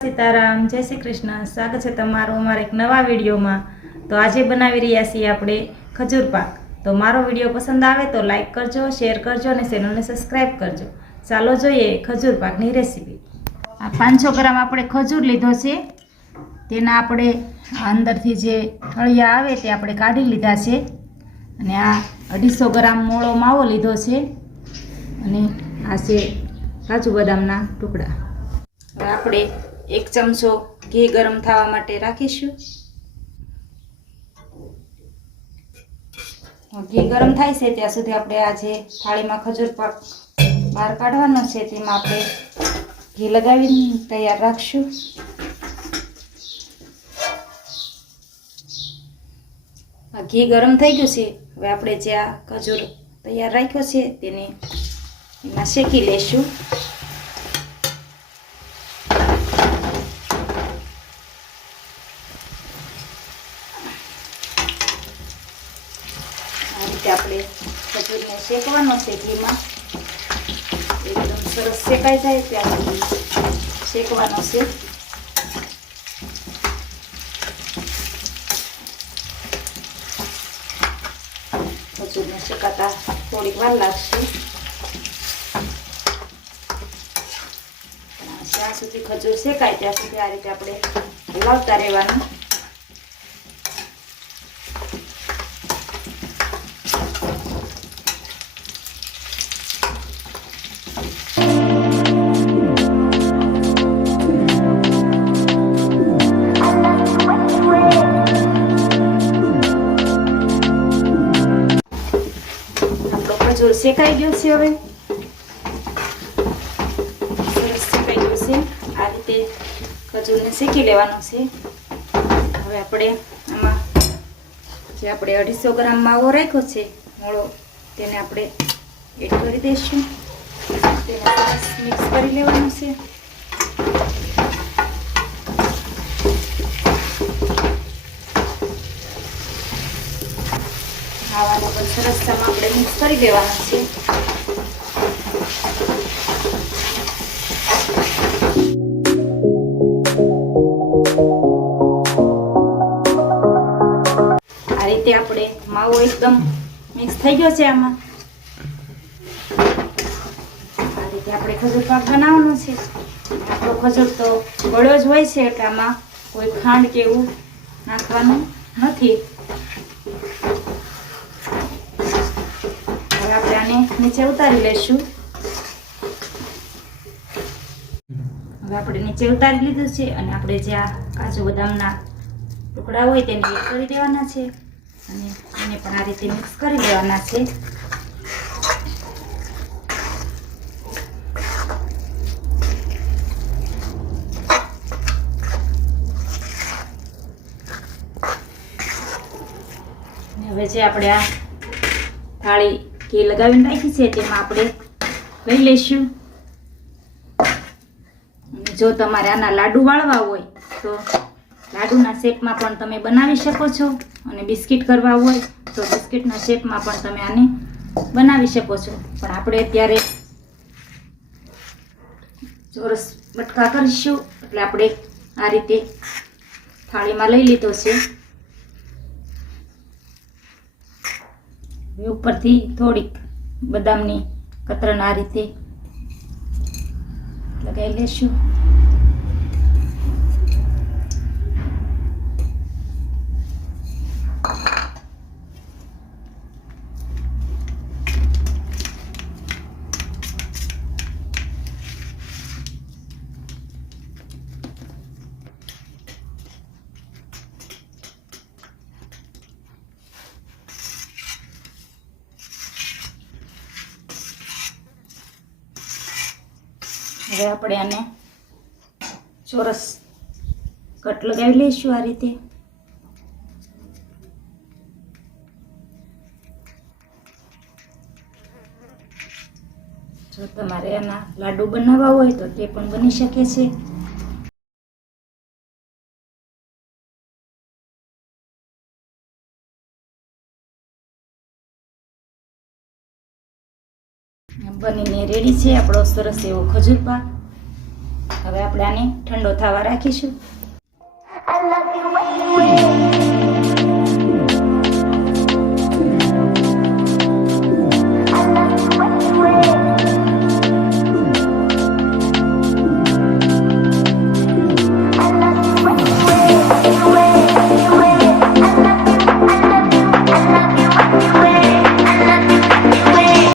सीताराम जय श्री कृष्ण। स्वागत है तमारो अमारा एक नवा विडियो में। तो आज बनावी रह्या छीए आपणे खजूर पाक। तो मारो विडियो पसंद आवे तो लाइक करजो, शेर करजो ने चेनल ने सब्सक्राइब करजो। चालो जोईए खजूर पाकनी रेसिपी। आ 500 ग्राम आपणे खजूर लीधो छे। तेना आपणे अंदरथी जे थळिया आवे ते आपणे काढी लीधा छे अने आ 250 ग्राम मोळो मावो लीधो छे अने आ छे काजू बदामना टुकड़ा। हवे आपणे 1 चमचो घी गरम थवा माटे राखीशुं। घी गरम थाय छे त्यां सुधी आपणे आजे थाळीमां खजूर पाक बहार काढवानो छे तेमां आपणे घी लगावीने तैयार राखशुं। घी गरम थई गयुं छे। हवे आपणे जे आ खजूर तैयार राख्यो छे तेने एमां शेकी लेशुं। આપણે ખજૂરને શેકવાનો છે ઘીમાં એકદમ સરસ શેકાઈ જાય ત્યાં સુધી શેકવાનો છે। ખજૂરને શેકાતા થોડીક વાર લાગશે। જ્યાં સુધી ખજૂર શેકાય ત્યાં સુધી આ રીતે આપણે હલાવતા રહેવાનું। खजूर शेकाई गयो छे। हवे सरस शेकाई गयो छे। आ रीते खजूरने शेकी लेवानो छे। हवे आपणे आमां जे आपणे 250 ग्राम मावो राख्यो छे मोळो तेने आपणे एड करी देशुं। तेने सरस मिक्स करी लेवानो छे। खावाने पण सरस सामा आपणे मिक्स करी देवाना छे। आ रीते आपणे मावो एकदम मिक्स थई गयो छे। आमां आ रीते आपणे खजूर पाक बनावવાનો छे। आपणो खजूर तो गळ्यो ज होय छे એટલે આમાં કોઈ ખાંડ કે એવું નાખવાનું નથી। આપણે આને નીચે ઉતારી લેશું। હવે આપણે નીચે ઉતારી લીધું છે અને આપણે જે આ કાજુ બદામના ટુકડા હોય તેને એડ કરી દેવાના છે અને એને પણ આ રીતે મિક્સ કરી લેવાના છે। હવે જે આપણે આ થાળી घी लगावीने राखी छे तेमां आपणे लई लेशुं। जो तमारे आना लाडू वाळवा होय तो लाडूना शेपमां पण तमे बनावी शको छो अने बिस्किट करवा होय तो बिस्किटना शेपमां पण तमे आने बनावी शको छो। पण आपणे अत्यारे ચોરસ બટકા કરીશું એટલે આપણે આ રીતે થાળીમાં લઈ લીધો છે। ઉપરથી થોડીક બદામની કતરણ આ રીતે લગાવી લેશું। હવે આપણે આને ચોરસ કટ લગાવી લઈશું આ રીતે। જો તમારે આના લાડુ બનાવવા હોય તો તે પણ બની શકે છે। બનીને રેડી છે આપણો સરસ એવો ખજૂર પાક। હવે આપણે આને ઠંડો થવા રાખીશું.